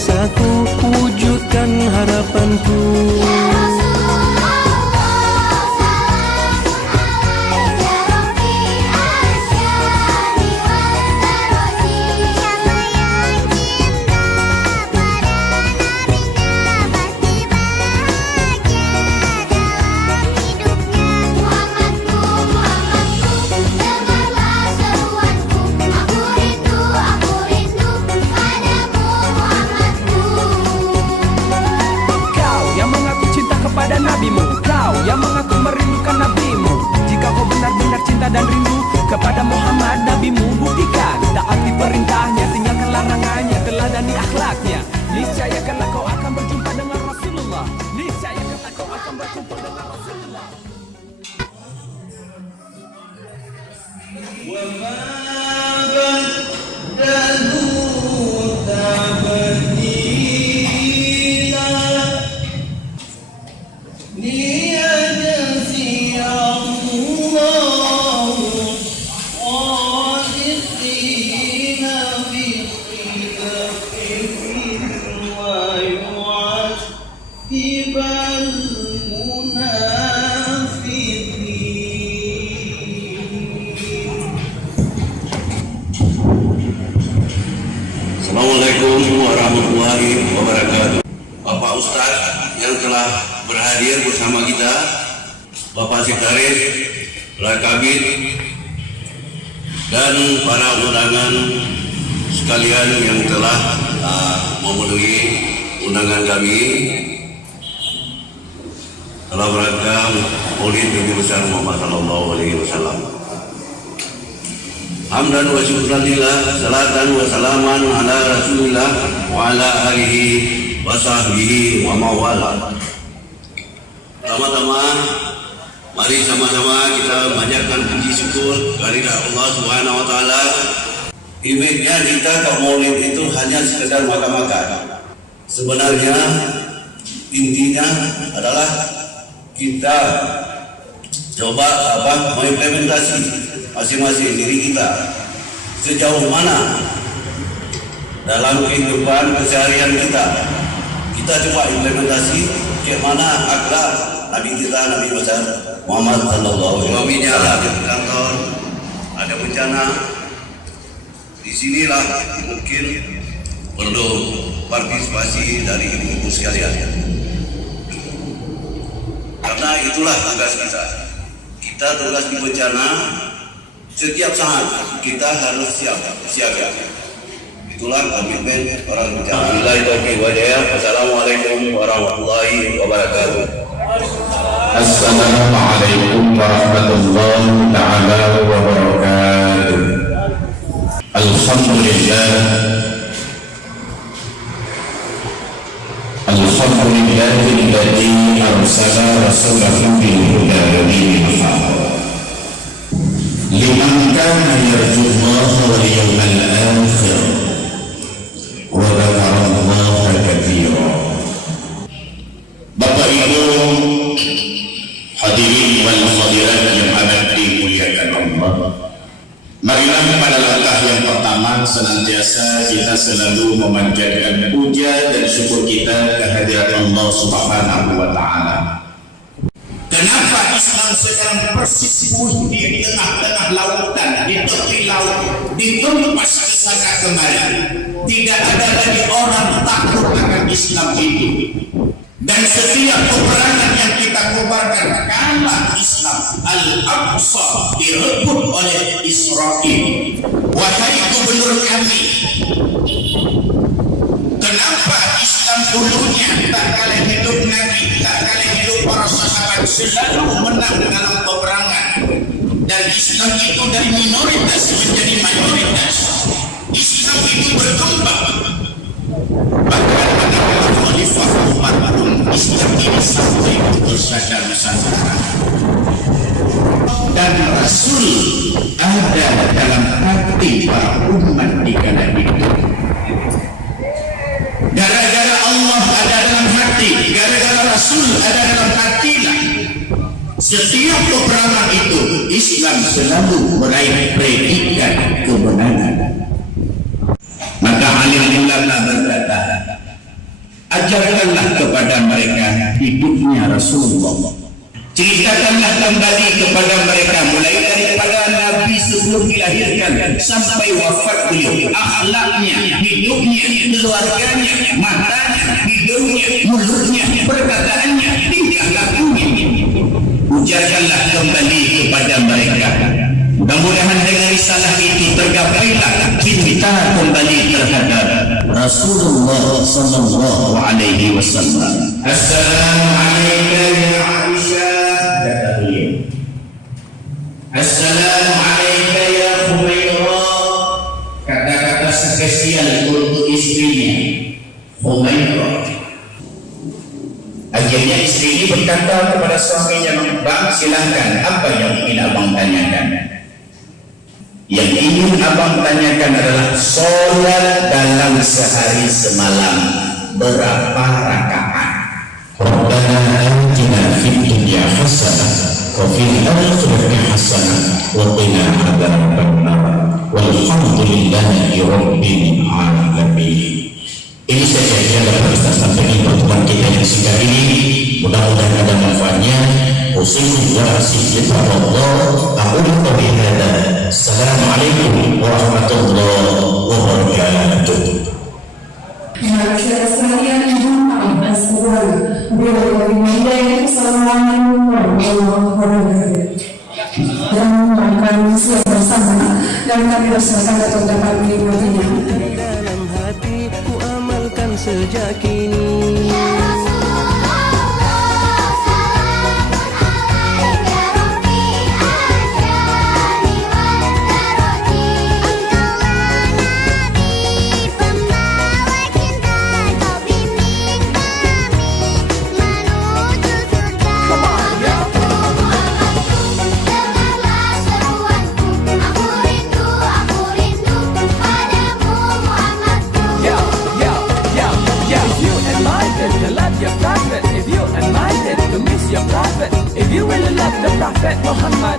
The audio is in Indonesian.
dosaku, wujudkan harapanku. Kau yang mengaku merindukan nabimu, jika kau benar-benar cinta dan rindu kepada Muhammad nabimu, buktikan taati perintahnya, tinggalkan larangannya, teladani akhlaknya. Niscaya kelak kau akan berjumpa dengan Rasulullah. Niscaya kelak kau akan berjumpa dengan Rasulullah. Assalamualaikum warahmatullahi wabarakatuh. Bapak Ustaz yang telah berhadir bersama kita, Bapak Sekretaris, Pak Kabid, dan para undangan sekalian yang telah memenuhi undangan kami dalam rangka Maulid Nabi besar Muhammad sallallahu alaihi wasallam. Hamdan wa syukran lillah, salatan wa salaman ala Rasulillah wa ala alihi wa sahbihi wa mawala. Pertama-tama, mari sama-sama kita panjatkan puji syukur kehadirat Allah Subhanahu wa taala. Imejnya kita ke Maulid itu hanya sekedar makan-makan. Sebenarnya intinya adalah kita coba mengimplementasi masing-masing diri kita sejauh mana dalam kehidupan keseharian kita coba implementasi ke mana akhlak Nabi kita, Nabi besar Muhammad sallallahu alaihi wasallam. Ada kantor, ada bencana, disinilah mungkin perlu partisipasi dari ibu-ibu sekalian, karena itulah tugas kita. Kita tugas di bencana, setiap saat kita harus siaga. Itulah komitmen orang bencana. Assalamualaikum warahmatullahi wabarakatuh. Assalamualaikum warahmatullahi ta'ala wabarakatuh. Alhamdulillah alladzi arsala rasulahu bil huda wa dinil haq liman kana yarjullaha wal yawmal akhir wa dzakarallaha katsira. Bapak Ibu hadirin wal hadirat yang amat dimuliakan Allah, marilah pada langkah yang pertama senantiasa kita selalu memanjatkan puja dan syukur kita kehadirat Allah Subhanahu wa taala. Kenapa Islam sedang bersikukuh di tengah-tengah lautan, di tepi laut, ditumpas ke sana kemari? Tidak ada lagi orang takut akan Islam itu. Dan setiap peperangan yang kita kobarkan kalah Islam, Al-Aqsa direbut oleh Israel. Wahai gubernur kami, kenapa Islam dulunya tak kalah hidup Nabi, tak kalah hidup para sahabat, selalu menang dalam peperangan? Dan Islam itu dari minoritas menjadi mayoritas. Islam itu berkembang. Bahkan pada Khalifah Umar pun Islam ini sampai bersadar-sadar. Dan Rasul ada dalam hati para umat di kala itu. Gara-gara Allah ada dalam hati, gara-gara Rasul ada dalam hatilah setiap peperangan itu Islam selalu meraih predikat kemenangan. Maka alim ulama berkata, ajarkanlah kepada mereka hidupnya Rasulullah. Ceritakanlah kembali kepada mereka mulai daripada Nabi sebelum dilahirkan sampai wafat beliau, akhlaknya, hidupnya, keluarganya, matanya, hidungnya, mulutnya, perkataannya, tingkah lakunya. Ujarkanlah kembali kepada mereka. Mudah-mudahan dengan risalah itu tergapailah cinta kembali terhadap Rasulullah sallallahu alaihi wasallam. Assalamualaikum ya Aisyah, kata beliau. Assalamualaikum ya Humairah, kata-kata spesial untuk istrinya Humairah. Akhirnya istri ini berkata kepada suaminya, "Bang, silahkan, apa yang ingin abang tanyakan?" Yang ingin abang tanyakan adalah solat dalam sehari semalam berapa rakaat? Rabbana atina fid dunya hasanah wa fil akhirati hasanah wa qina adzabannar. Walhamdulillahi rabbil alamin. Ini saja yang dapat kita sampaikan pertemuan kita yang singkat ini. Mudah-mudahan ada manfaatnya. Usikum wa asikum Allah. Aqulu qawli hadza. Assalamualaikum warahmatullahi wabarakatuh. Ya, sekalian ibu dan saudara, Assalamualaikum warahmatullahi wabarakatuh. Dan kami siap bersama dan kami bersama untuk dapat menikmatinya. Dalam hati ku amalkan sejak kini. If you really love the Prophet Muhammad,